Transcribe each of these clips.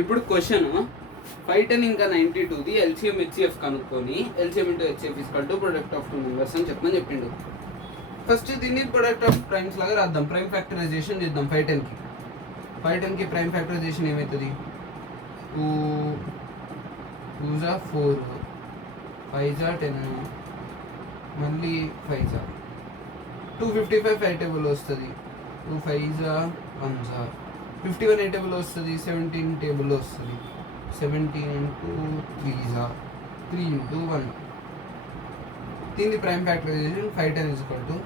ఇప్పుడు క్వశ్చన్ 510 ఇంకా 92ది LCM HCF కనుక్కొని LCM into HCF equal to product of two numbers అని చెప్పమని చెప్పిండు. ఫస్ట్ దీన్ని ప్రొడక్ట్ ఆఫ్ ప్రైమ్స్ లాగా రాద్దాం. ప్రైమ్ ఫ్యాక్టరైజేషన్ చేద్దాం. 510కి ప్రైమ్ ఫ్యాక్టరైజేషన్ ఏమవుతుంది? 2 2 4 5 10 మళ్ళీ 5 255 5 టేబుల్ వస్తుంది. 2 5 1 51 ఏ టేబుల్ వస్తుంది? 17 టేబుల్ వస్తుంది. 17 into 3 3 into 1. దీని prime factorisation 510 is equal to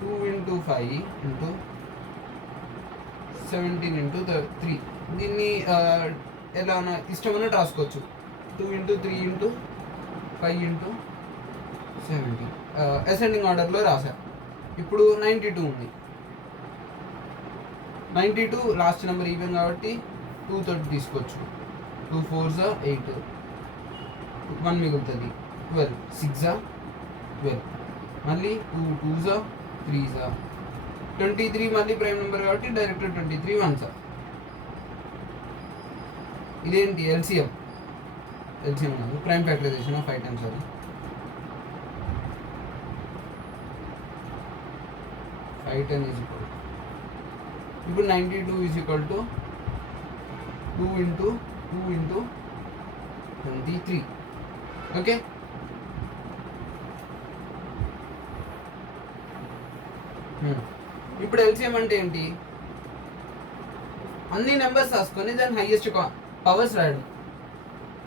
2 into 5 into 17 into 3. దీన్ని ఎలా ఇష్టమన్నా రాసుకోవచ్చు. 2 into 3 into 5 into 17 అసెండింగ్ ఆర్డర్లో రాసా. ఇప్పుడు 92 ఉంది. 92 లాస్ట్ నెంబర్ ఈవెన్ కాబట్టి 2 తోటి తీసుకోవచ్చు. 2 4s 8 1 మిగులుతుంది. 12 6 12 మళ్ళీ 2 2s 3s 23 మళ్ళీ ప్రైమ్ నెంబర్ కాబట్టి డైరెక్ట్ 23 1s. ఇదేంటి? ఎల్సిఎం కాదు, prime factorisation of 5 times. 510 is equal to ఇప్పుడు 92 is equal to 2 into 23. Okay, ఇప్పుడు ఎల్సిఎం అంటే ఏంటి? అన్ని నెంబర్స్ రాసుకొని దాని హైయెస్ట్ పవర్స్ రాయడం.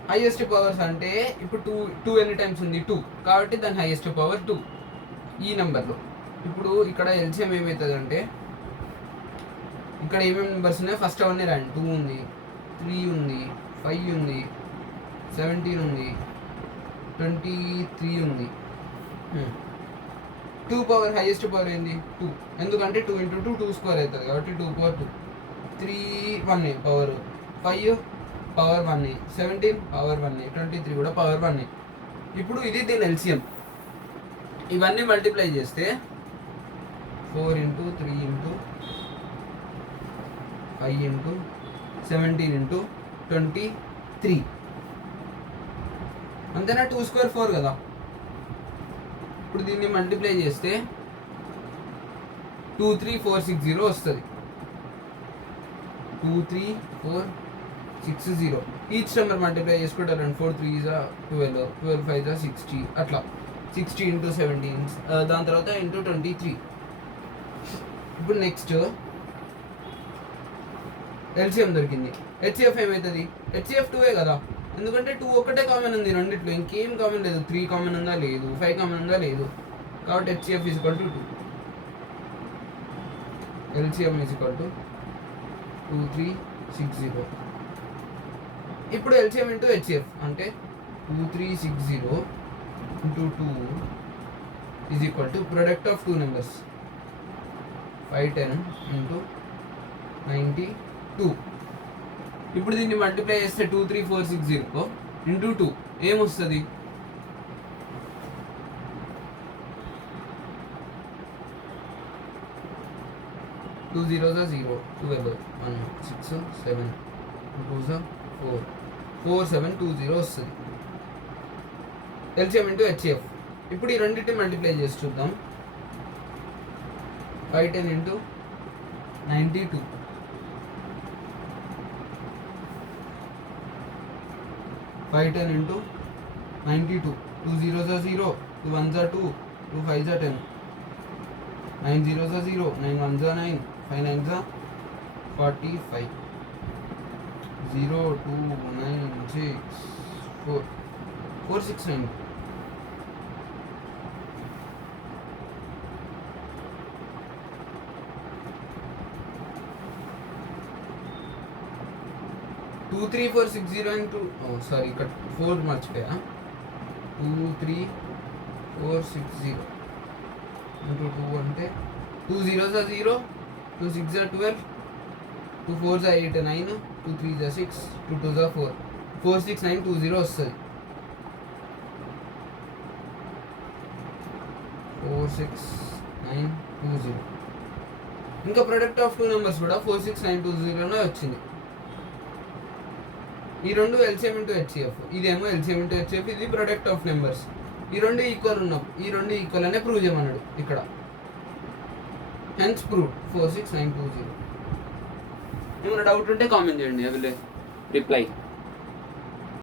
హైయెస్ట్ పవర్స్ అంటే ఇప్పుడు 2 ఎన్ని టైమ్స్ ఉంది? 2 కాబట్టి దాని హైయెస్ట్ పవర్ 2 ఈ నెంబర్లో. ఇప్పుడు ఇక్కడ ఎల్సిఎం ఏమవుతుంది అంటే ఇక్కడ ఏమేమి నెంబర్స్ ఉన్నాయి ఫస్ట్ అవన్నీ రాయండి. 2 ఉంది, 3 ఉంది, 5 ఉంది, 17 ఉంది, 23 ఉంది. 2 పవర్ హైయెస్ట్ పవర్ ఏంది? 2. ఎందుకంటే 2 into 2 2 స్క్వేర్ అవుతుంది కాబట్టి 2 పవర్ 2. 3 1 పవర్, 5 పవర్ 1, 17 పవర్ 1, 23 కూడా పవర్ 1. ఇప్పుడు ఇది దీని ఎల్సిఎం. ఇవన్నీ మల్టిప్లై చేస్తే 4 into 3 into 5 into 17 into 23 అంతేనా? 2 square 4 కదా. ఇప్పుడు దీన్ని మల్టిప్లై చేస్తే 23460 వస్తుంది. 23460 ఈచ్ నెంబర్ మల్టిప్లై చేసుకుంటారండి. 4 3s 12, 12 5s 60 అట్లా 60 into 17 దాని తర్వాత into 23. ఇప్పుడు నెక్స్ట్ ఎల్సిఎం దొరికింది. హెచ్సిఎఫ్ ఏమవుతుంది? హెచ్సిఎఫ్ 2 కదా, ఎందుకంటే 2 ఒక్కటే కామన్ ఉంది రెండిట్లో, ఇంకేం కామన్ లేదు. 3 కామన్ ఉందా? లేదు. 5 కామన్ ఉందా? లేదు. కాబట్టి HCF is equal to 2. LCM is equal to 2360. ఇప్పుడు ఎల్సిఎం ఇంటూ హెచ్సిఎఫ్ అంటే 2360 into 2 is equal to product of 2 numbers 510 into 92. ఇప్పుడు దీన్ని మల్టిప్లై చేస్తే 23460 into 2 ఏమొస్తుంది? 2 0s 0, 12 1 6 7 2s 4 4 7 2 0 వస్తుంది. LCM into HCF. ఇప్పుడు ఈ రెండింటిని మల్టిప్లై చేసి చూద్దాం. 510 into 92 510 into 92. 2 0s 0, 2 1s 2, 2 5s 10, 9 0s 0, 9 1s 9, 5 9s 45. 0 2 9 6 4 4 6 9. Two 3 4 6 0 into sorry ఇక్కడ 4 మర్చిపోయా. 2 3 4 6 0 into 2 అంటే 2 0s 0, 2 6s 12, 2 4s 8 9, 2 3s 6, 2 2s 4, 4 6 9 2 0 వస్తుంది. 4 6 9 2 0. ఇంకా ప్రొడక్ట్ ఆఫ్ 2 నెంబర్స్ కూడా 4 6 9 2 0 వచ్చింది. ఈ రెండు ఎల్సిఎం ఇంటూ హెచ్సిఎఫ్, ఇదేమో ఎల్సిఎం ఇంటూ హెచ్సిఎఫ్, ఇది ప్రొడక్ట్ ఆఫ్ నెంబర్స్. ఈ రెండు ఈక్వల్ ఉన్నప్పుడు ఈ రెండు ఈక్వల్ అనే ప్రూవ్ చేయమన్నాడు ఇక్కడ. Hence prove 46920. ఏమైనా డౌట్ ఉంటే కామెంట్ చేయండి, ఐ విల్ రిప్లై.